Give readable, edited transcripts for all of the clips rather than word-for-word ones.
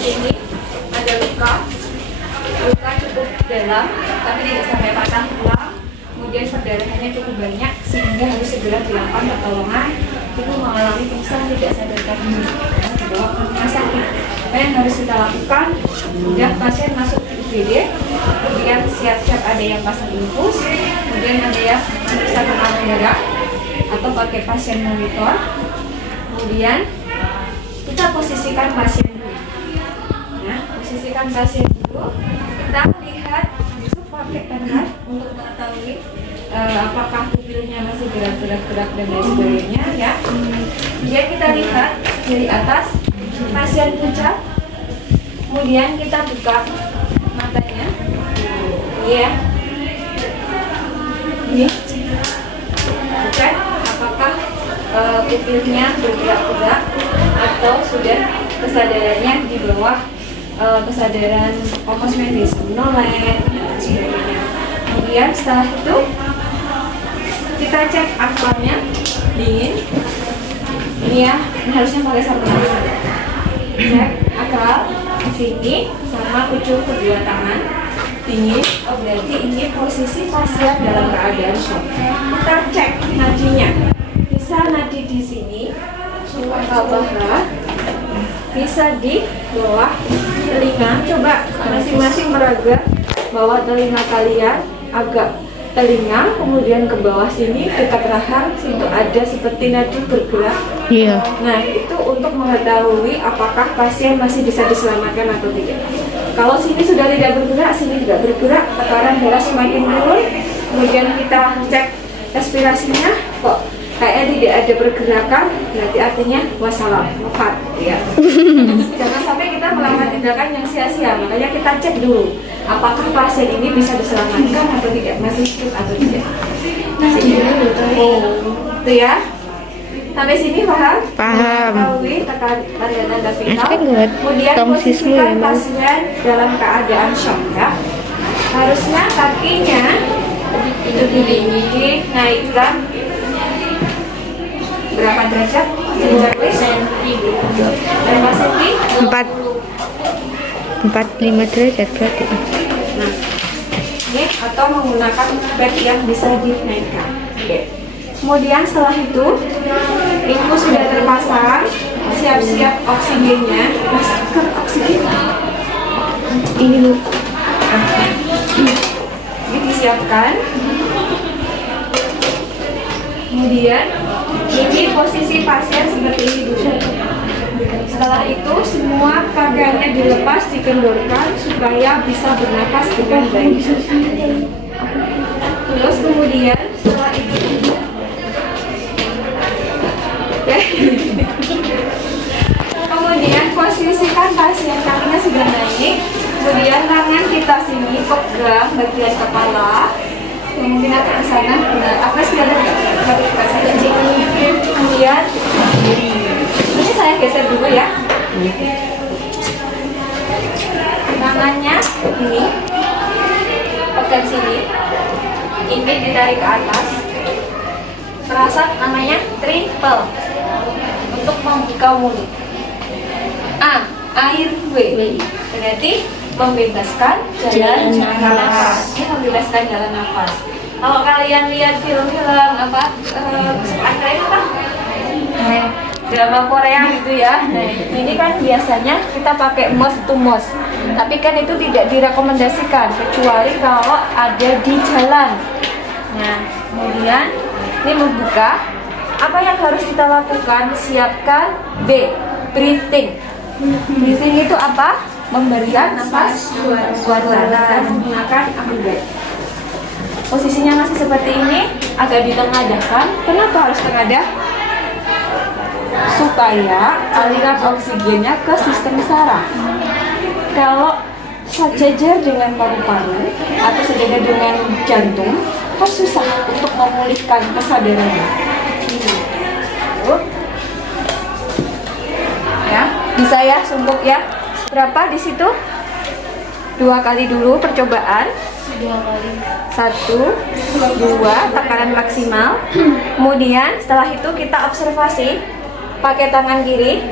Ini ada luka cukup dalam, tapi tidak sampai patah tulang. Kemudian perdarahannya cukup banyak sehingga harus segera dilakukan pertolongan. Ibu mengalami pingsan, tidak sadarkan diri, dibawa ke rumah sakit. Apa yang harus kita lakukan? Kemudian pasien masuk ke UGD, kemudian siap-siap ada yang pasang infus, kemudian ada yang bisa tekanan darah atau pakai pasien monitor. Kemudian kita posisikan pasien dulu. Ya, posisikan pasien dulu. Kita lihat pakai penat untuk mengetahui apakah pupilnya masih gerak-gerak dan lain sebagainya ya. Kemudian kita lihat dari atas pasien pucat, kemudian kita buka matanya, ya. Ini bukan apakah pupilnya bergerak-gerak atau sudah kesadarannya di bawah kesadaran kosmetis, melek dan sebagainya. Kemudian setelah itu kita cek aquanya dingin. Ini ya, ini harusnya pakai sabun tangan. Cek akal sini sama ujung kedua tangan dingin. Oh, berarti ini posisi pasien dalam keadaan shock. Kita cek nadinya. Bisa nadi di sini, bawah, bisa di bawah telinga. Coba masing-masing meraba bawah telinga kalian, agak telinga, kemudian ke bawah sini dekat rahang, situ ada seperti nadi bergerak. Iya. Nah, itu untuk mengetahui apakah pasien masih bisa diselamatkan atau tidak. Kalau sini sudah tidak bergerak, sini tidak bergerak, tekanan darah semakin turun. Kemudian kita cek respirasinya, kok kayaknya tidak ada pergerakan, berarti artinya wassalam, wafat ya. Jangan sampai kita melakukan tindakan yang sia-sia, makanya kita cek dulu apakah pasien ini bisa diselamatkan atau tidak, masih hidup atau tidak. Itu ya. Sampai sini paham? Paham. Ketahui tekanan nada vital. Kemudian Tonsismu posisikan ya, pasien dalam keadaan shock ya. Harusnya kakinya dinaikkan berapa derajat? Berapa senti? 45 derajat berarti. Nah, ini atau menggunakan bed yang bisa dinaikkan. Oke. Kemudian setelah itu, infus sudah terpasang, siap-siap oksigennya, masker oksigen. Ini loh. Ini disiapkan. Kemudian ini posisi pasien seperti ini dulu. Setelah itu semua pakaiannya dilepas, dikendorkan supaya bisa bernapas dengan baik. Terus kemudian setelah itu, kemudian posisikan pasien, kakinya sudah naik. Kemudian tangan kita sini pegang bagian kepala. Mungkin agak ke sana. Nah, apa sih ada kemudian ini saya geser dulu ya. Tangannya ini pegang sini, ini ditarik ke atas. Perasaan namanya triple untuk membuka mulut. A, air, W berarti membebaskan jalan nafas. Ini membebaskan jalan nafas. Kalau kalian lihat film-film apa, drama Korea gitu ya. Nah, ini kan biasanya kita pakai mouth to mouth. Tapi kan itu tidak direkomendasikan kecuali kalau ada di jalan. Nah, kemudian ini membuka. Apa yang harus kita lakukan? Siapkan B, breathing. Breathing itu apa? Memberikan nafas buatan dan menggunakan ambil. Posisinya masih seperti ini, agak ditengadahkan. Kenapa harus tengadah? Supaya aliran oksigennya ke sistem saraf. Kalau sejajar dengan paru-paru atau sejajar dengan jantung, kan susah untuk memulihkan kesadarannya. Ya, bisa ya, sungguh ya. Berapa di situ? 2 kali dulu percobaan. 2 kali. 1, 2, tekanan maksimal. Kemudian setelah itu kita observasi pakai tangan kiri,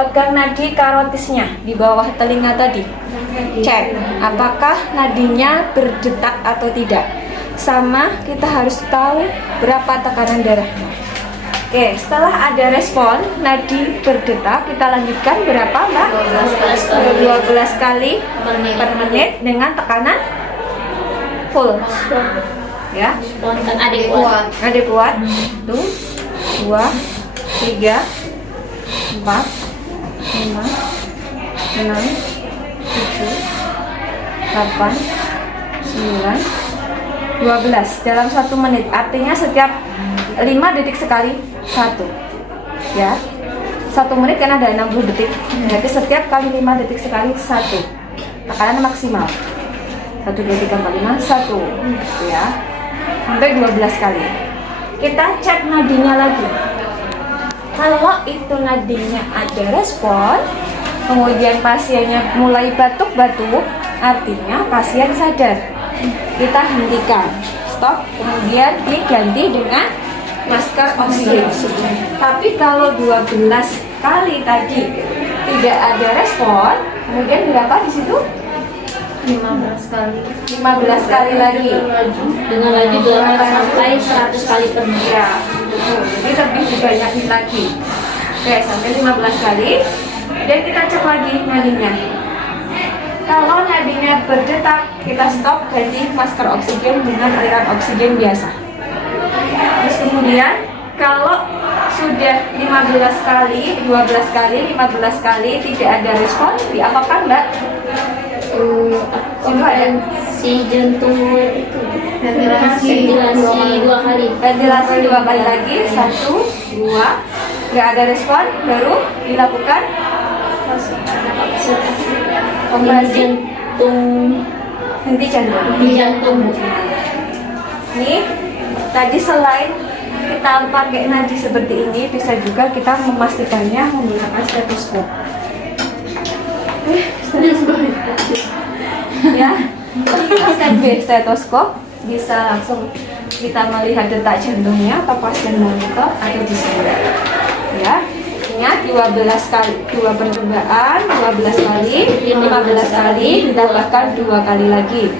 pegang nadi karotisnya di bawah telinga tadi. Cek apakah nadinya berdetak atau tidak. Sama kita harus tahu berapa tekanan darahnya. Oke, setelah ada respon nadi berdetak, kita lanjutkan berapa, Mbak? 12 kali per menit dengan tekanan full. Ya. Adik kuat. Adik kuat. 1 2 3 4 5 6 7 8 9 12 dalam 1 menit. Artinya setiap 5 detik sekali 1. Ya. 1 menit kan ada 60 detik. Berarti setiap kali 5 detik sekali 1. Tekanan maksimal. 1 2 3 4 5 1. Ya. Sampai 12 kali. Kita cek nadinya lagi. Kalau itu nadinya ada respon, kemudian pasiennya mulai batuk-batuk, artinya pasien sadar. Kita hentikan, stop, kemudian diganti dengan masker oksigen. Tapi kalau 12 kali tadi tidak ada respon, kemudian berapa di situ? 15 kali. 15 kali lagi. Dengan lagi 2 sampai 100 kali per menit. Ya, betul. Jadi lebih dibanyakin lagi. Oke, sampai 15 kali. Dan kita cek lagi nadinya. Kalau nadinya berdetak, kita stop, ganti masker oksigen dengan aliran oksigen biasa. Terus kemudian, kalau sudah 15 kali, 12 kali, 15 kali tidak ada respon, diapakan, Mbak? Si jantung itu ventilasi 2 kali. Ventilasi 2 kali lagi, 1 2, nggak ada respon, baru dilakukan operasi henti jantung. Nih, tadi selain kita pakai nadi seperti ini, bisa juga kita memastikannya menggunakan stetoskop. Ya, stetoskop bisa langsung kita melihat detak jantungnya atau pasien monitor atau di sini. Ya, ingat 12 kali, 2 percobaan, 12 kali, 15 kali, ditambahkan 2 kali lagi.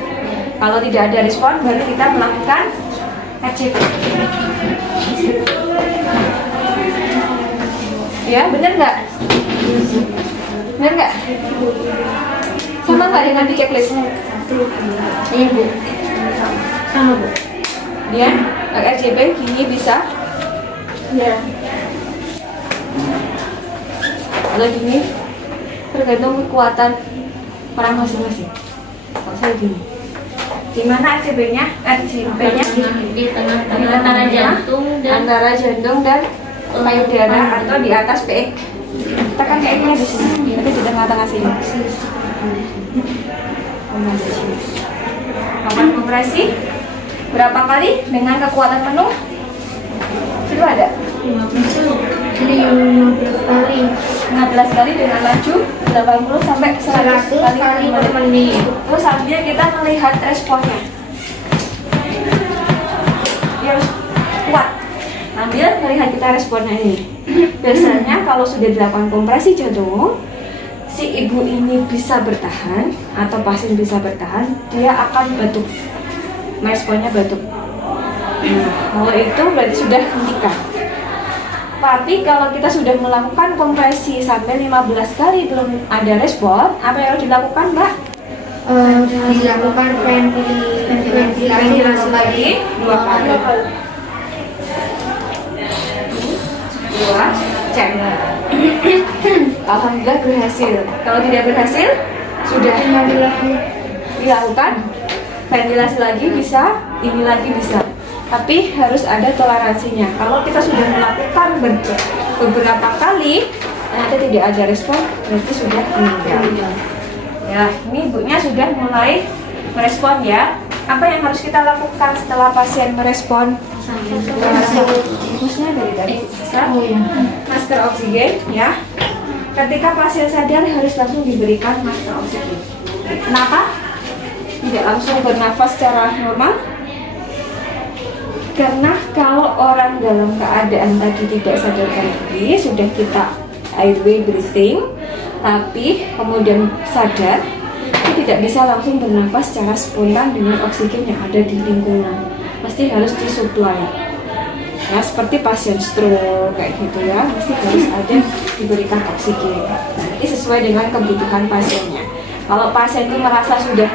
Kalau tidak ada respon, baru kita melakukan RCP. Ya, benar nggak? Benar nggak? Sama nggak dengan di checklist? Iya, Bu. Sama, Bu. Ya, RCP gini bisa. Ya. Kalau gini tergantung kekuatan orang masing-masing. Kalau saya gini, gimana RCP-nya? RCP-nya Di tengah-tengah antara jantung dan antara jantung dan payudara atau di atas PE. Tekan PE-nya di sini, itu di tengah-tengah sini. Kapan kompresi? Berapa kali dengan kekuatan penuh? Sudah ada? 15 kali. 15 kali dengan laju 80 sampai 100 kali per menit. Terus sambil kita melihat responnya. Dia harus kuat. Sambil melihat kita responnya ini. Biasanya kalau sudah dilakukan kompresi jantung, si ibu ini bisa bertahan atau pasien bisa bertahan, dia akan batuk. Responnya batuk. Nah, kalau itu berarti sudah hentikan. Tapi kalau kita sudah melakukan kompresi sampai 15 kali belum ada respon, apa yang harus dilakukan, Mbak? Dilakukan ventilasi lagi 2 kali. 2, cek. Alhamdulillah berhasil. Kalau tidak berhasil, sudah dilakukan ventilasi lagi bisa, ini lagi bisa. Tapi harus ada toleransinya. Kalau kita sudah melakukan beberapa kali, nanti tidak ada respon, berarti sudah meninggal. Ya, ini ibunya sudah mulai merespon ya. Apa yang harus kita lakukan setelah pasien merespon? Maksudnya dari tadi, masker oksigen ya. Ketika pasien sadar harus langsung diberikan masker oksigen. Kenapa? Tidak langsung bernafas secara normal? Karena kalau orang dalam keadaan tadi tidak sadarkan diri, sudah kita airway breathing, tapi kemudian sadar itu tidak bisa langsung bernafas secara spontan dengan oksigen yang ada di lingkungan, mesti harus disuplai. Ya, seperti pasien stroke kayak gitu ya, mesti harus ada diberikan oksigen. Ini sesuai dengan kebutuhan pasiennya. Kalau pasien itu merasa sudah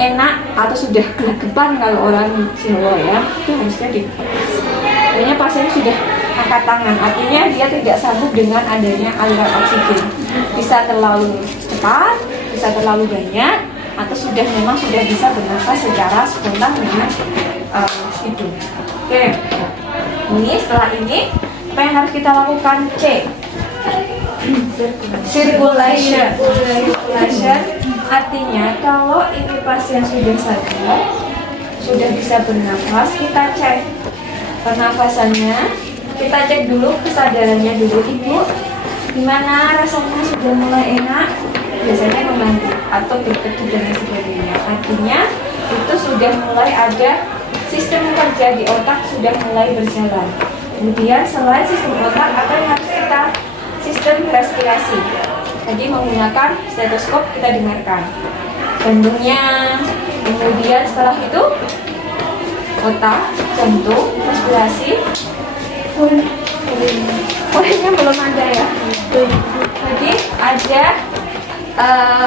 enak atau sudah gelagapan kalau orang Jawa ya, itu harusnya dilepas. Artinya pasien sudah angkat tangan, artinya dia tidak sanggup dengan adanya aliran oksigen. Bisa terlalu cepat, bisa terlalu banyak, atau memang sudah bisa bernafas secara spontan dengan hidung. Oke. Ini setelah ini apa yang harus kita lakukan? C. Circulation. Artinya kalau ini pasien sudah sadar, sudah bisa bernafas, kita cek pernafasannya, kita cek dulu kesadarannya dulu. Ibu, gimana rasanya, sudah mulai enak? Biasanya membantu atau berkedip dan sebagainya. Artinya itu sudah mulai ada sistem kerja di otak, sudah mulai berjalan. Kemudian selain sistem otak, apa yang harus kita? Sistem respirasi. Jadi menggunakan stetoskop kita dengarkan jantungnya. Kemudian setelah itu otak, jantung, respirasi. Urinnya belum ada ya. Jadi ada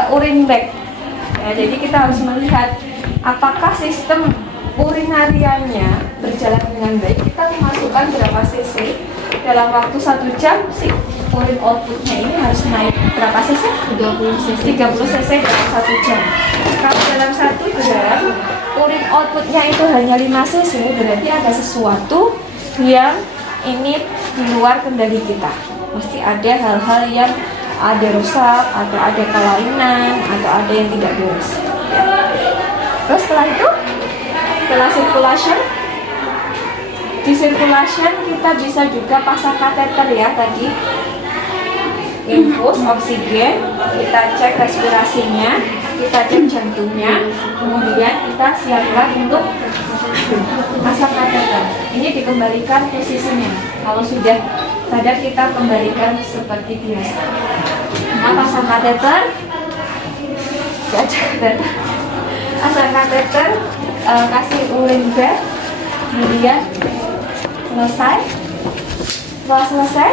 urin bag. Ya, jadi kita harus melihat apakah sistem urinarianya berjalan dengan baik. Kita memasukkan berapa cc dalam waktu 1 jam, si urin outputnya ini harus naik berapa cc? 30 cc dalam 1 jam. Kalau dalam 1 jam urin outputnya itu hanya 5 cc, berarti ada sesuatu yang ini di luar kendali kita. Pasti ada hal-hal yang ada rusak atau ada kelainan atau ada yang tidak beres. Terus setelah itu, setelah circulation, di circulation kita bisa juga pasang kateter ya tadi, infus oksigen, kita cek respirasinya, kita cek jantungnya, kemudian kita siapkan untuk pasang kateter. Ini dikembalikan posisinya. Kalau sudah sadar kita kembalikan seperti biasa. Nah, pasang kateter, pasang kateter, kasih urin bag, kemudian selesai. Setelah selesai,